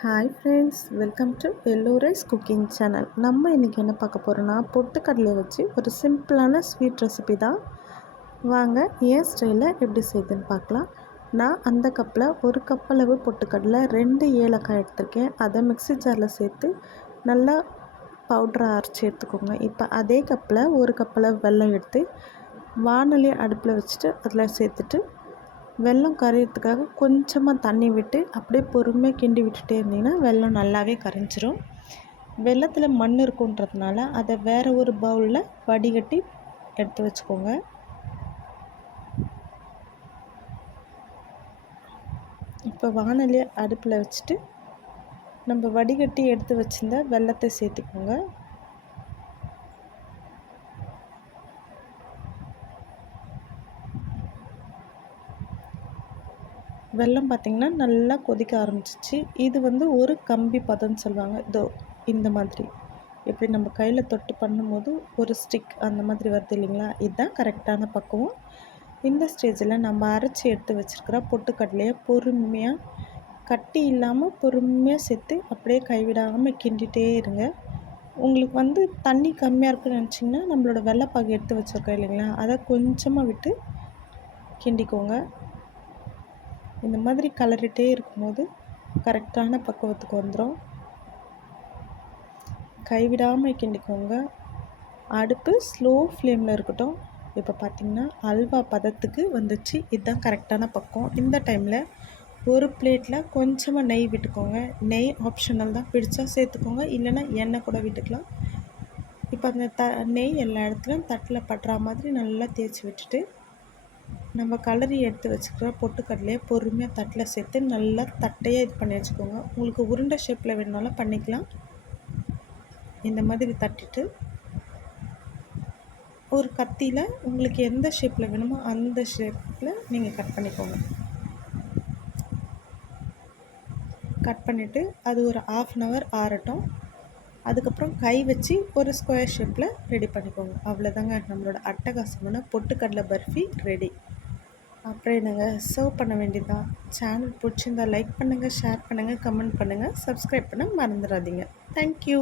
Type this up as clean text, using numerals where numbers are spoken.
Hi friends, welcome to எல்லோரைஸ் cooking channel. நம்ம இன்றைக்கி என்ன பார்க்க போகிறோன்னா, பொட்டுக்கடலையை வச்சு ஒரு சிம்பிளான ஸ்வீட் ரெசிபி தான். வாங்க ஏன் ஸ்டைலில் எப்படி செய்யுதுன்னு பார்க்கலாம். நான் அந்த கப்பில் ஒரு கப்பளவு பொட்டுக்கடலை 2 ஏலக்காய் எடுத்திருக்கேன். அதை மிக்ஸி ஜாரில் சேர்த்து நல்லா பவுட்ரை அரைச்சி எடுத்துக்கோங்க. இப்போ அதே கப்பில் ஒரு கப்பளவு வெல்லம் எடுத்து வாணலி அடுப்பில் வச்சுட்டு அதில் சேர்த்துட்டு வெல்லம் கரையிறதுக்காக கொஞ்சமாக தண்ணி விட்டு அப்படியே பொறுமையாக கிண்டி விட்டுட்டே இருந்தீங்கன்னா வெல்லம் நல்லாவே கரைஞ்சிரும். வெல்லத்தில் மண் இருக்குன்றதுனால அதை வேறு ஒரு பவுலில் வடிகட்டி எடுத்து வச்சுக்கோங்க. இப்போ வாணலியை அடுப்பில் வச்சுட்டு நம்ம வடிகட்டி எடுத்து வச்சுருந்த வெல்லத்தை சேர்த்துக்கோங்க. வெல்லம் பார்த்திங்கன்னா நல்லா கொதிக்க ஆரம்பிச்சிச்சு. இது ஒரு கம்பி பதம்னு சொல்லுவாங்க. இதோ இந்த மாதிரி எப்படி நம்ம கையில் தொட்டு பண்ணும்போது ஒரு ஸ்டிக் அந்த மாதிரி வருது இல்லைங்களா, இதுதான் கரெக்டான பக்குவம். இந்த ஸ்டேஜில் நம்ம அரைச்சி எடுத்து வச்சுருக்கிற பொட்டுக்கடலையை பொறுமையாக கட்டி இல்லாமல் பொறுமையாக சேர்த்து அப்படியே கைவிடாமல் கிண்டிகிட்டே இருங்க. உங்களுக்கு தண்ணி கம்மியாக இருக்குன்னு நினச்சிங்கன்னா நம்மளோட வெள்ளைப்பாகு எடுத்து வச்சுருக்கோம் இல்லைங்களா, அதை கொஞ்சமாக விட்டு கிண்டிக்கோங்க. இந்த மாதிரி கலரிட்டே இருக்கும்போது கரெக்டான பக்குவத்துக்கு வந்துடும். கைவிடாமல் கிண்டிக்கோங்க. அடுப்பு ஸ்லோ ஃப்ளேமில் இருக்கட்டும். இப்போ பார்த்திங்கன்னா அல்வா பதத்துக்கு வந்துச்சு. இதுதான் கரெக்டான பக்குவம். இந்த டைமில் ஒரு பிளேட்டில் கொஞ்சமாக நெய் விட்டுக்கோங்க. நெய் ஆப்ஷனல் தான், பிடிச்சா சேர்த்துக்கோங்க, இல்லைன்னா எண்ணெய் கூட விட்டுக்கலாம். இப்போ அந்த நெய் எல்லா இடத்துலையும் தட்டில் பட்டுற மாதிரி நல்லா தேய்ச்சி விட்டுட்டு நம்ம கலரி எடுத்து வச்சுக்கிற பொட்டுக்கடலையை பொறுமையாக தட்டில் சேர்த்து நல்லா தட்டையாக இது பண்ணி வச்சுக்கோங்க. உங்களுக்கு உருண்டை ஷேப்பில் வேணுனாலும் பண்ணிக்கலாம். இந்த மாதிரி தட்டிட்டு ஒரு கத்தியில் உங்களுக்கு எந்த ஷேப்பில் வேணுமோ அந்த ஷேப்பில் நீங்கள் கட் பண்ணிக்கோங்க. கட் பண்ணிவிட்டு அது ஒரு 1/2 hour ஆறட்டும். அதுக்கப்புறம் கை வச்சு ஒரு ஸ்கொயர் ஷேப்பில் ரெடி பண்ணிக்கோங்க. அவ்வளோதாங்க, நம்மளோட அட்டகாசமான பொட்டுக்கடலை பர்ஃபி ரெடி. அப்புறம் என்னங்க, சர்வ் பண்ண வேண்டியதான். சேனல் பிடிச்சிருந்தா லைக் பண்ணுங்கள், ஷேர் பண்ணுங்கள், கமெண்ட் பண்ணுங்கள், சப்ஸ்கிரைப் பண்ண மறந்துடாதீங்க. தேங்க்யூ.